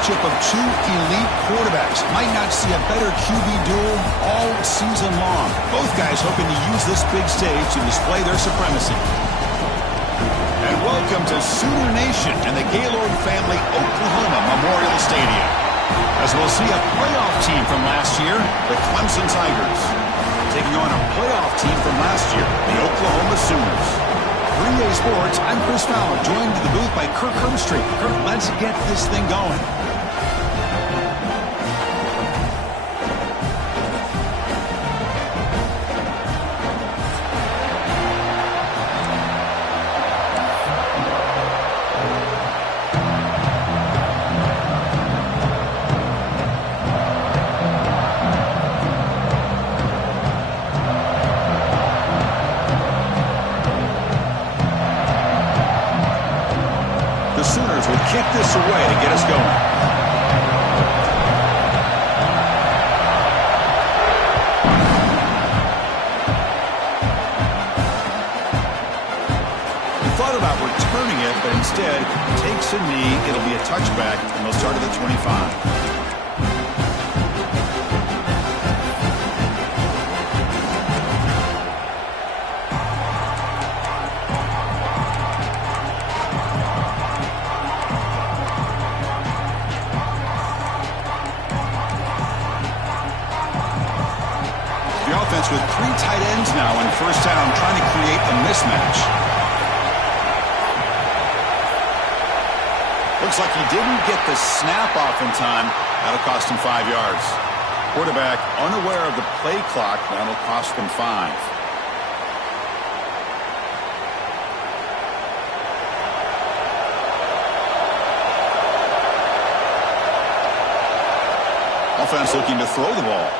matchup of two elite quarterbacks. Might not see a better QB duel all season long. Both guys hoping to use this big stage to display their supremacy. And welcome to Sooner Nation and the Gaylord Family Oklahoma Memorial Stadium, as we'll see a playoff team from last year, the Clemson Tigers, taking on a playoff team from last year, the Oklahoma Sooners. 3A Sports, I'm Chris Fowler, joined in the booth by Kirk Herbstreit. Kirk, let's get this thing going. The Sooners will kick this away to get us going. He thought about returning it, but instead takes a knee. It'll be a touchback, and they'll start at the 25. With 3 tight ends now in first down, trying to create a mismatch. Looks like he didn't get the snap off in time. That'll cost him 5 yards. Quarterback unaware of the play clock. That'll cost them 5. Offense looking to throw the ball.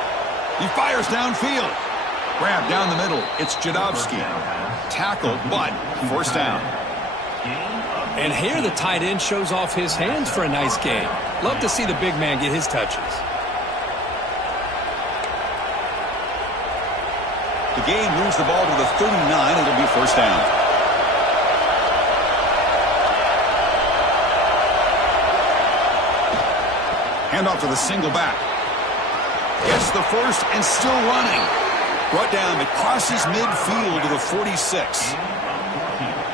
He fires downfield. Grab down the middle. It's Jadovsky. Tackle, but first down. And here the tight end shows off his hands for a nice gain. Love to see the big man get his touches. The game moves the ball to the 39. It'll be first down. Handoff to the single back. Gets the first and still running. Brought down, it crosses midfield to the 46.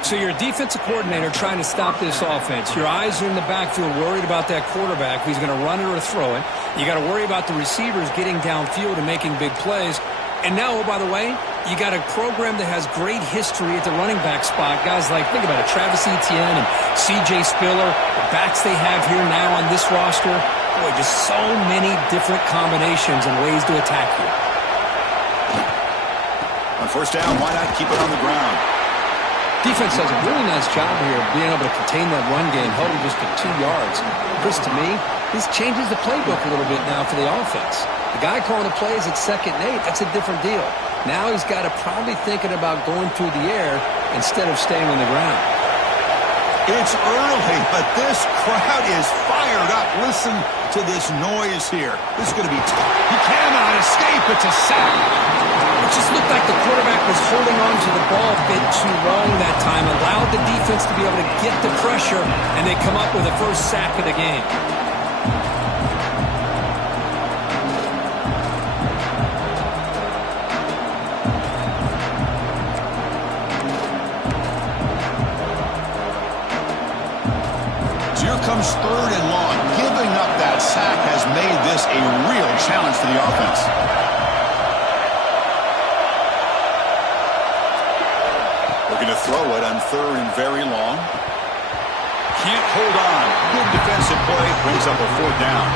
So you're a defensive coordinator trying to stop this offense. Your eyes are in the backfield worried about that quarterback who's going to run it or throw it. You got to worry about the receivers getting downfield and making big plays. And now, oh, by the way, you got a program that has great history at the running back spot. Guys like, think about it, Travis Etienne and C.J. Spiller, the backs they have here now on this roster. Boy, just so many different combinations and ways to attack you. On first down, why not keep it on the ground? Defense does a really nice job here of being able to contain that run game, held him just to 2 yards. Chris, to me, this changes the playbook a little bit now for the offense. The guy calling the plays at 2nd and 8, that's a different deal. Now he's got to probably thinking about going through the air instead of staying on the ground. It's early, but this crowd is fired up. Listen to this noise here. This is going to be tough. He cannot escape. It's a sack. It just looked like the quarterback was holding on to the ball a bit too long that time, allowed the defense to be able to get the pressure, and they come up with the first sack of the game. Comes 3rd and long. Giving up that sack has made this a real challenge for the offense. Looking to throw it on 3rd and very long. Can't hold on. Good defensive play. Brings up a 4th down.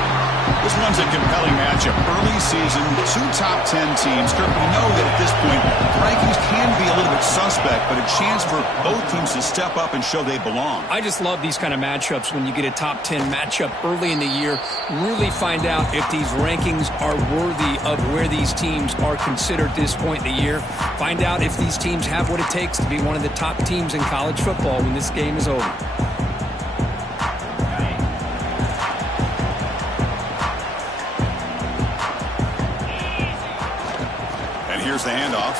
This one's a compelling matchup. Early season, 2 top 10 teams. Kirk, we know that at this point, the rankings can be a little bit suspect, but a chance for both teams to step up and show they belong. I just love these kind of matchups when you get a top 10 matchup early in the year. Really find out if these rankings are worthy of where these teams are considered at this point in the year. Find out if these teams have what it takes to be one of the top teams in college football when this game is over. Here's the handoff.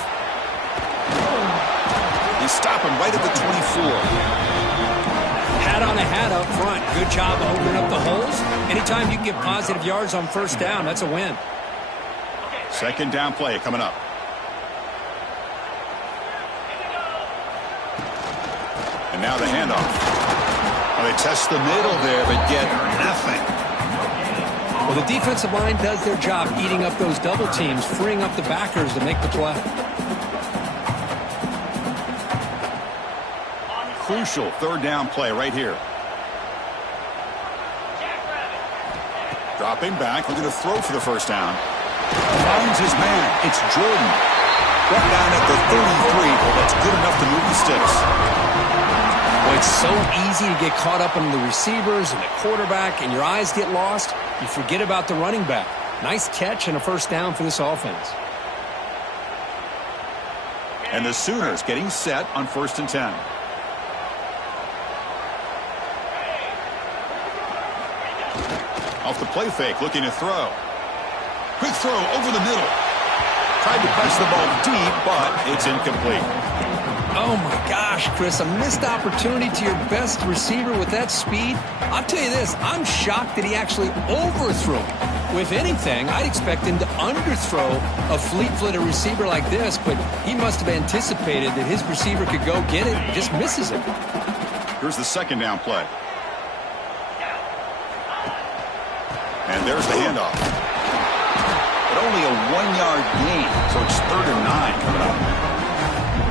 They stop him right at the 24. Hat on a hat up front. Good job of opening up the holes. Anytime you can get positive yards on first down, that's a win. Second down play coming up. And now the handoff. Well, they test the middle there, but get nothing. Well, the defensive line does their job eating up those double teams, freeing up the backers to make the play. Crucial third down play right here. Dropping back, looking to throw for the first down. Finds his man. It's Jordan. Brought down at the 33. Well, that's good enough to move the sticks. Well, it's so easy to get caught up in the receivers and the quarterback, and your eyes get lost. You forget about the running back. Nice catch and a first down for this offense. And the Sooners getting set on 1st and 10. Off the play fake, looking to throw. Quick throw over the middle. Tried to press the ball deep, but it's incomplete. Oh, my gosh, Chris, a missed opportunity to your best receiver with that speed. I'll tell you this, I'm shocked that he actually overthrew him. With anything, I'd expect him to underthrow a fleet-footed receiver like this, but he must have anticipated that his receiver could go get it and just misses it. Here's the second down play. And there's the handoff. But only a 1-yard gain, so it's 3rd and 9 coming up.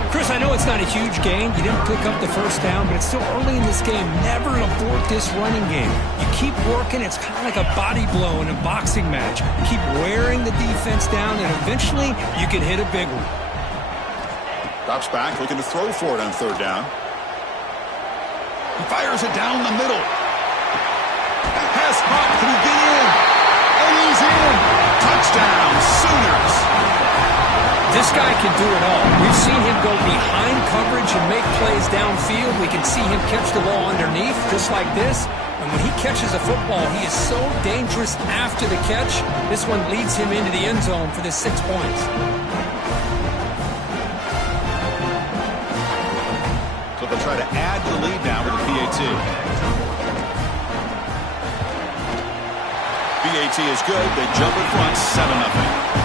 Chris, I know it's not a huge gain. You didn't pick up the first down, but it's still early in this game. Never abort this running game. You keep working. It's kind of like a body blow in a boxing match. Keep wearing the defense down, and eventually you can hit a big one. Drops back, looking to throw for it on 3rd down. He fires it down the middle. Pass caught. Can he get in? And he's in. Touchdown, Sooners. This guy can do it all. We've seen him go behind coverage and make plays downfield. We can see him catch the ball underneath, just like this. And when he catches a football, he is so dangerous after the catch. This one leads him into the end zone for the 6 points. So they'll try to add to the lead now with the PAT. PAT is good. They jump in front, 7-0.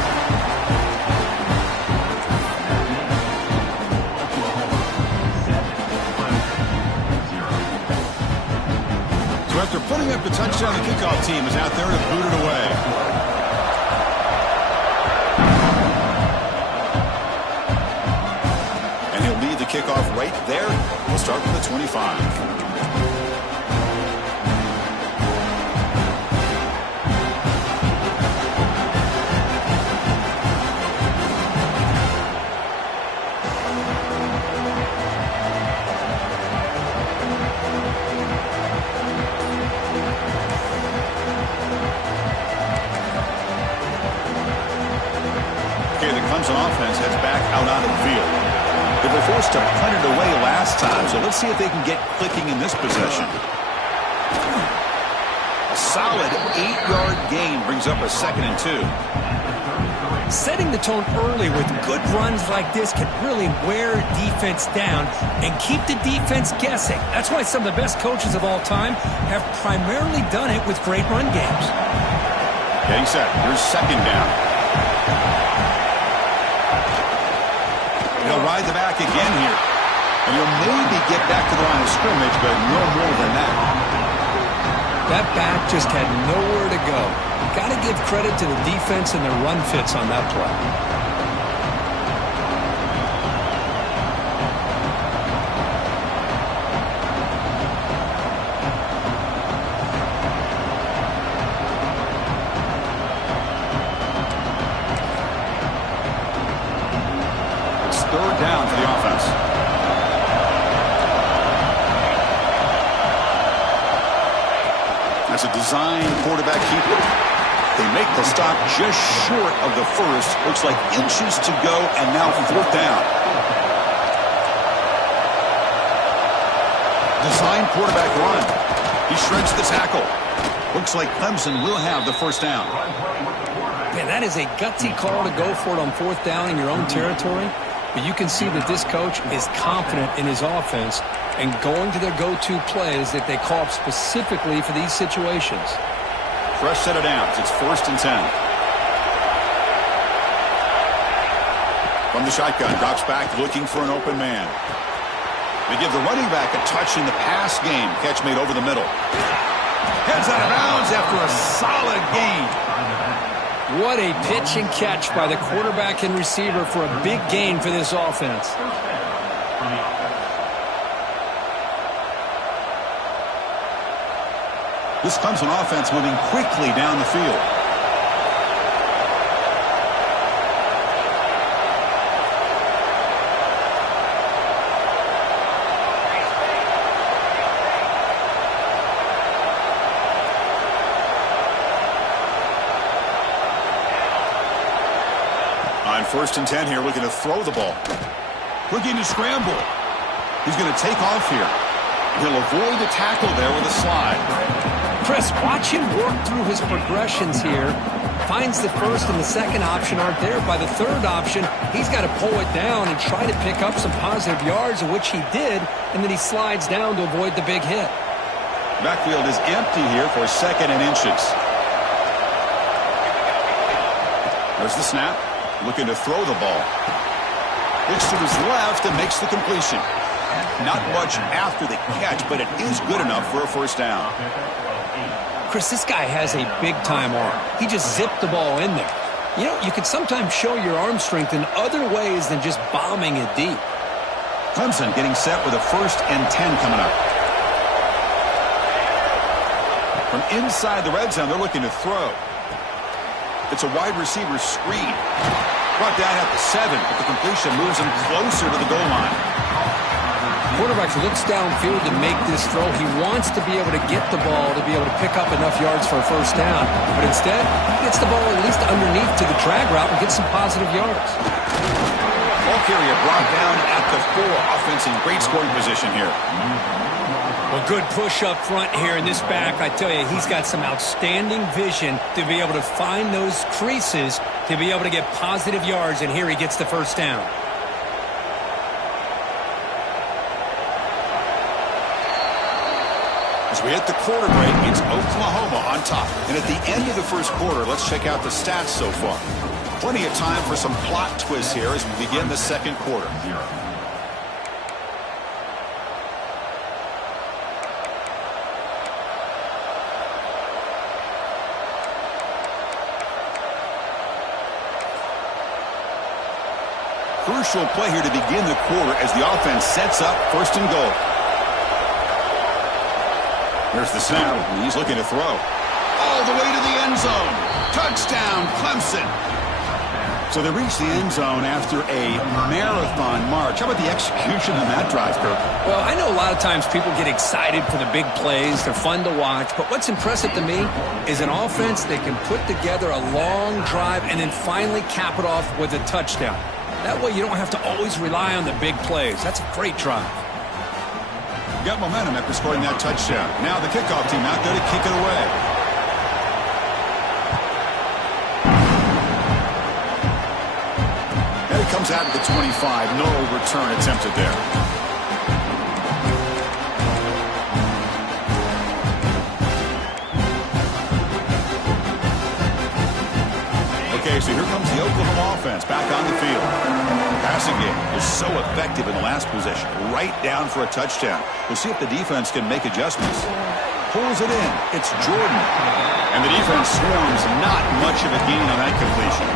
So after putting up the touchdown, the kickoff team is out there to boot it away. And he'll lead the kickoff right there. We'll start with the 25. Offense heads back out on the field. They were forced to punt it away last time, so let's see if they can get clicking in this possession. A solid 8-yard gain brings up a 2nd and 2. Setting the tone early with good runs like this can really wear defense down and keep the defense guessing. That's why some of the best coaches of all time have primarily done it with great run games. Getting set. Here's 2nd down. He'll ride the back again here. And he'll maybe get back to the line of scrimmage, but no more than that. That back just had nowhere to go. Got to give credit to the defense and their run fits on that play. Third down for the offense. That's a design quarterback keeper. They make the stop just short of the first. Looks like inches to go, and now 4th down. Design quarterback run. He shreds the tackle. Looks like Clemson will have the first down. Man, that is a gutsy call to go for it on 4th down in your own territory. But you can see that this coach is confident in his offense and going to their go-to plays that they call up specifically for these situations. fresh set of downs. It's 1st and 10. From the shotgun, drops back looking for an open man. They give the running back a touch in the pass game. Catch made over the middle. Heads out of bounds after a solid gain. What a pitch and catch by the quarterback and receiver for a big gain for this offense. This Clemson offense moving quickly down the field. On 1st and 10 here, looking to throw the ball. Looking to scramble. He's going to take off here. He'll avoid the tackle there with a slide. Chris, watch him work through his progressions here. Finds the first and the second option aren't there. By the third option, he's got to pull it down and try to pick up some positive yards, of which he did, and then he slides down to avoid the big hit. Backfield is empty here for 2nd and inches. There's the snap. Looking to throw the ball. Looks to his left and makes the completion. Not much after the catch, but it is good enough for a 1st down. Chris, this guy has a big-time arm. He just zipped the ball in there. You know, you can sometimes show your arm strength in other ways than just bombing it deep. Clemson getting set with a 1st and 10 coming up. From inside the red zone, they're looking to throw. It's a wide receiver screen. Brought down at the 7, but the completion moves him closer to the goal line. Quarterback looks downfield to make this throw. He wants to be able to get the ball to be able to pick up enough yards for a 1st down. But instead, he gets the ball at least underneath to the drag route and gets some positive yards. Ball carrier brought down at the 4. Offense in great scoring position here. Well, good push up front here in this back. I tell you, he's got some outstanding vision to be able to find those creases to be able to get positive yards, and here he gets the 1st down. As we hit the quarter break, it's Oklahoma on top. And at the end of the 1st quarter, let's check out the stats so far. Plenty of time for some plot twists here as we begin the 2nd quarter. Crucial play here to begin the quarter as the offense sets up 1st and goal. Here's the snap. He's looking to throw. All the way to the end zone. Touchdown, Clemson. So they reach the end zone after a marathon march. How about the execution on that drive, Kirk? Well, I know a lot of times people get excited for the big plays. They're fun to watch. But what's impressive to me is an offense that can put together a long drive and then finally cap it off with a touchdown. That way you don't have to always rely on the big plays. That's a great drive. Got momentum after scoring that touchdown. Now the kickoff team out there to kick it away. And it comes out at the 25. No return attempted there. Okay, so here comes the Oklahoma offense back on the field. Passing game was so effective in the last possession. Right down for a touchdown. We'll see if the defense can make adjustments. Pulls it in. It's Jordan. And the defense swarms. Not much of a gain on that completion.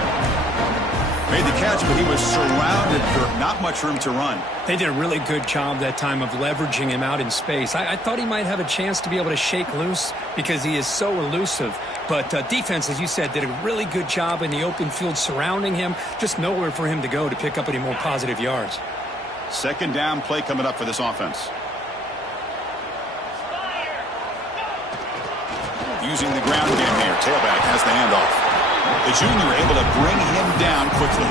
Made the catch, but he was surrounded for not much room to run. They did a really good job that time of leveraging him out in space. I thought he might have a chance to be able to shake loose because he is so elusive. But defense, as you said, did a really good job in the open field surrounding him. Just nowhere for him to go to pick up any more positive yards. 2nd down play coming up for this offense. Using the ground game here. Tailback has the handoff. The junior able to bring him down quickly.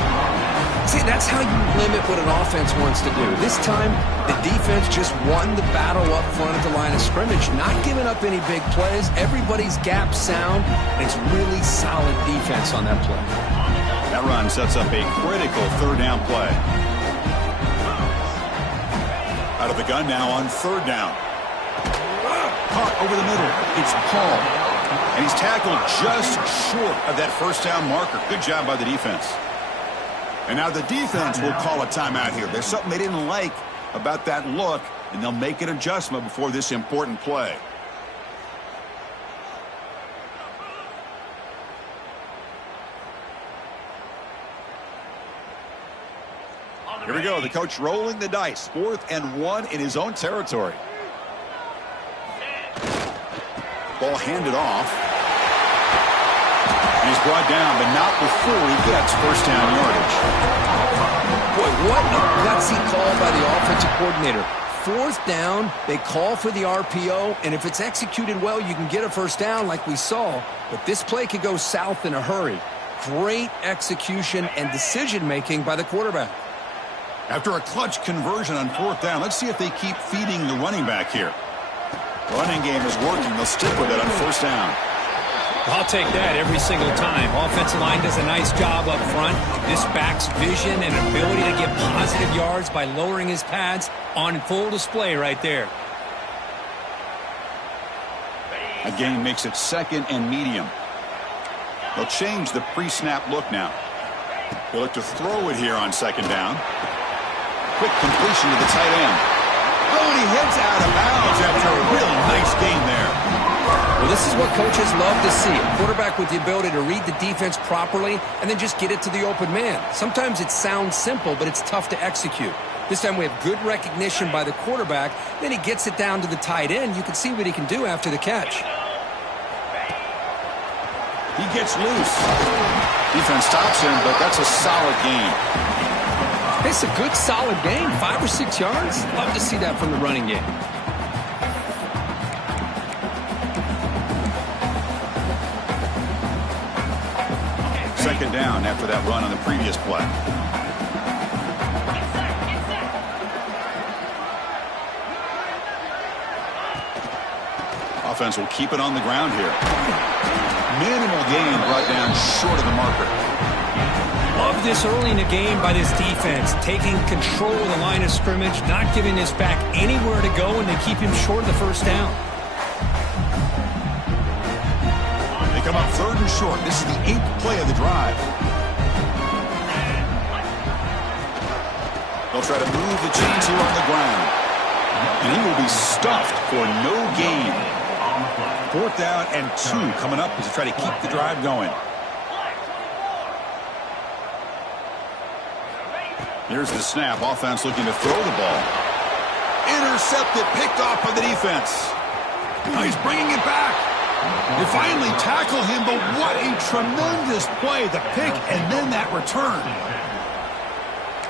See, that's how you limit what an offense wants to do. This time, the defense just won the battle up front at the line of scrimmage, not giving up any big plays. Everybody's gap sound, and it's really solid defense on that play. That run sets up a critical 3rd down play. Out of the gun now on 3rd down. Caught over the middle. It's Paul. And he's tackled just short of that first down marker. Good job by the defense. And now the defense will call a timeout here. There's something they didn't like about that look, and they'll make an adjustment before this important play. Here we go. The coach rolling the dice. 4th and 1 in his own territory. Ball handed off. And he's brought down, but not before he gets first down yardage. Boy, what a gutsy call by the offensive coordinator. 4th down, they call for the RPO, and if it's executed well, you can get a first down like we saw. But this play could go south in a hurry. Great execution and decision-making by the quarterback. After a clutch conversion on 4th down, let's see if they keep feeding the running back here. Running game is working. They'll stick with it on first down. I'll take that every single time. Offensive line does a nice job up front. This back's vision and ability to get positive yards by lowering his pads on full display right there. A gain makes it 2nd and medium. They'll change the pre-snap look now. They'll look to throw it here on 2nd down. Quick completion to the tight end. Oh, and he heads out of bounds after a really nice gain there. Well, this is what coaches love to see. A quarterback with the ability to read the defense properly and then just get it to the open man. Sometimes it sounds simple, but it's tough to execute. This time we have good recognition by the quarterback. Then he gets it down to the tight end. You can see what he can do after the catch. He gets loose. Defense stops him, but that's a solid gain. It's a good, solid gain. 5 or 6 yards. Love to see that from the running game. Second down after that run on the previous play. Offense will keep it on the ground here. Minimal gain brought down short of the marker. Love this early in the game by this defense, taking control of the line of scrimmage, not giving this back anywhere to go, and they keep him short of the first down. They come up 3rd and short. This is the 8th play of the drive. They'll try to move the chains here on the ground. And he will be stuffed for no gain. 4th down and 2 coming up as they try to keep the drive going. Here's the snap. Offense looking to throw the ball. Intercepted, picked off by the defense. Now he's bringing it back. They finally tackle him, but what a tremendous play. The pick and then that return.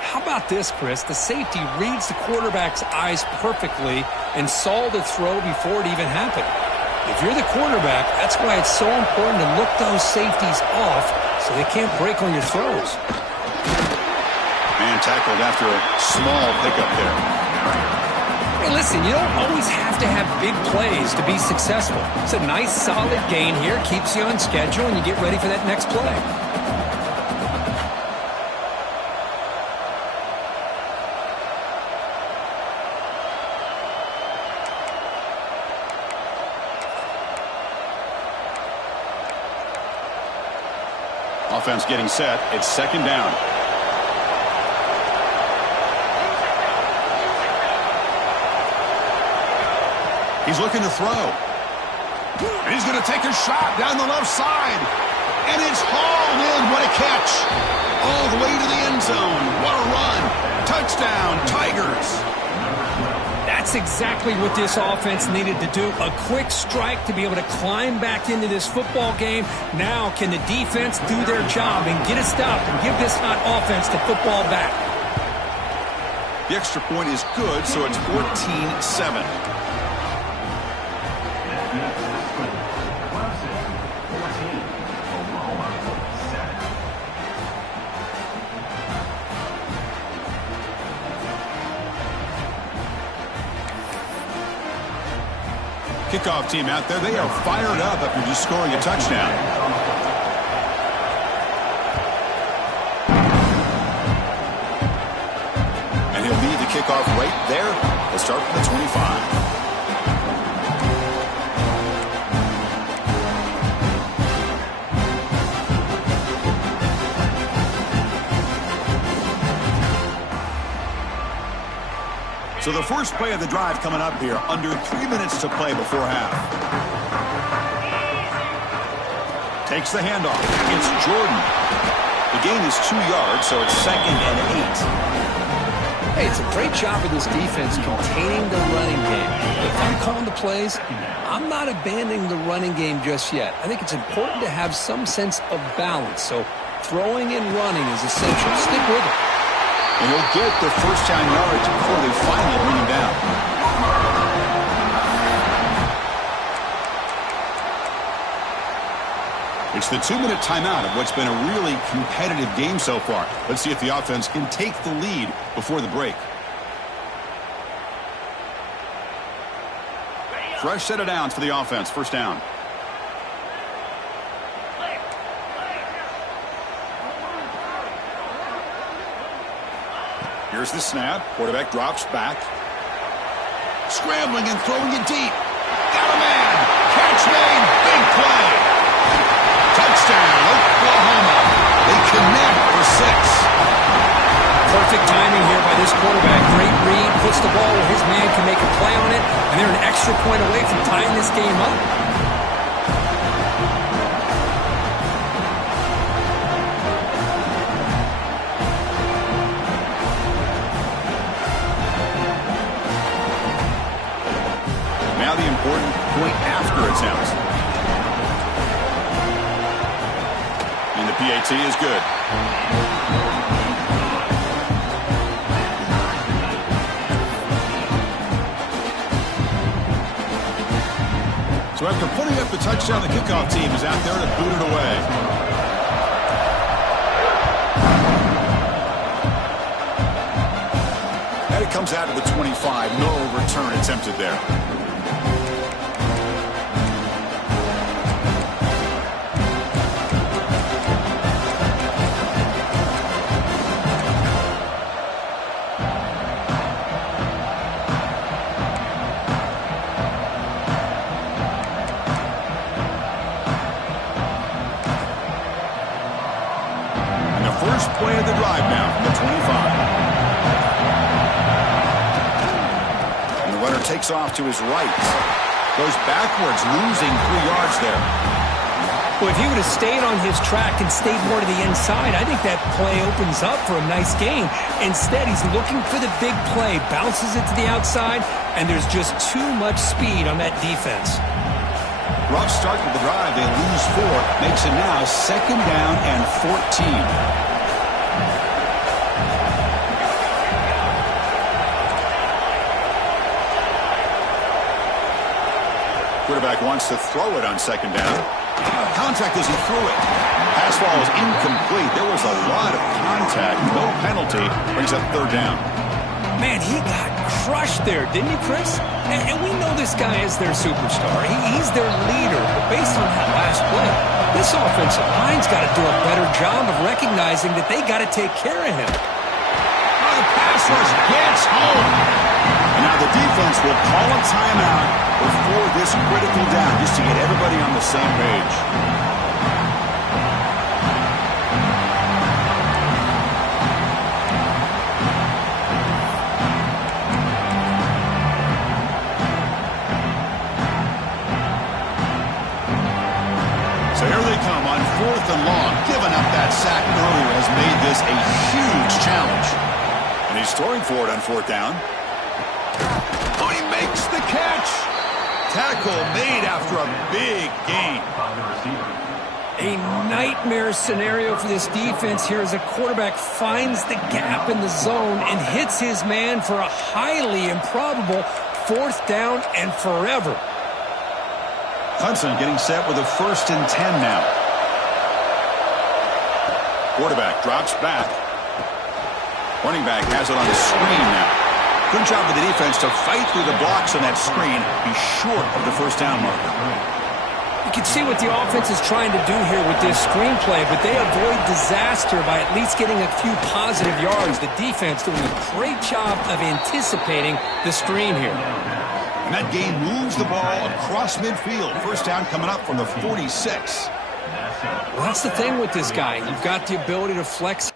How about this, Chris? The safety reads the quarterback's eyes perfectly and saw the throw before it even happened. If you're the quarterback, that's why it's so important to look those safeties off so they can't break on your throws. Man tackled after a small pickup there. Hey, listen, you don't always have to have big plays to be successful. It's a nice, solid gain here, keeps you on schedule, and you get ready for that next play. Offense getting set. It's 2nd down. He's looking to throw. And he's going to take a shot down the left side. And it's hauled in. What a catch. All the way to the end zone. What a run. Touchdown, Tigers. That's exactly what this offense needed to do. A quick strike to be able to climb back into this football game. Now can the defense do their job and get a stop and give this hot offense the football back? The extra point is good, so it's 14-7. Kickoff team out there, they are fired up after just scoring a touchdown. And he'll lead the kickoff right there. They'll start from the 25. So the first play of the drive coming up here, under 3 minutes to play before half. Takes the handoff. It's Jordan. The gain is 2 yards, so it's 2nd and 8. Hey, it's a great job of this defense containing the running game. If I'm calling the plays, I'm not abandoning the running game just yet. I think it's important to have some sense of balance. So throwing and running is essential. Stick with it. And he'll get the first down yards before they finally bring him down. It's the 2-minute timeout of what's been a really competitive game so far. Let's see if the offense can take the lead before the break. Fresh set of downs for the offense. First down. Here's the snap. Quarterback drops back. Scrambling and throwing it deep. Got a man. Catch made. Big play. Touchdown, Oklahoma. They connect for 6. Perfect timing here by this quarterback. Great read. Puts the ball where his man can make a play on it. And they're an extra point away from tying this game up. Now the important point after attempt. And the PAT is good. So after putting up the touchdown, the kickoff team is out there to boot it away. And it comes out of the 25. No return attempted there. First play of the drive now from the 25. And the runner takes off to his right. Goes backwards, losing 3 yards there. Well, if he would have stayed on his track and stayed more to the inside, I think that play opens up for a nice gain. Instead, he's looking for the big play, bounces it to the outside, and there's just too much speed on that defense. Rough start with the drive. They lose 4. Makes it now 2nd down and 14. Quarterback wants to throw it on 2nd down. Contact as he threw it. Pass ball is incomplete. There was a lot of contact. No penalty. Brings up 3rd down. Man, he got crushed there, didn't he, Chris? And we know this guy is their superstar. He's their leader. But based on that last play, this offensive line's got to do a better job of recognizing that they got to take care of him. Oh, the pass rush gets home. And now the defense will call a timeout before this critical down, just to get everybody on the same page. So here they come on 4th and long. Giving up that sack earlier has made this a huge challenge. And he's throwing for it on 4th down. Oh, he makes the catch. Tackle made after a big gain. A nightmare scenario for this defense here as a quarterback finds the gap in the zone and hits his man for a highly improbable 4th down and forever. Hudson getting set with a 1st and 10 now. Quarterback drops back. Running back has it on the screen now. Good job of the defense to fight through the blocks on that screen. Be short of the 1st down marker. You can see what the offense is trying to do here with this screenplay, but they avoid disaster by at least getting a few positive yards. The defense doing a great job of anticipating the screen here. And that game moves the ball across midfield. 1st down coming up from the 46. Well, that's the thing with this guy. You've got the ability to flex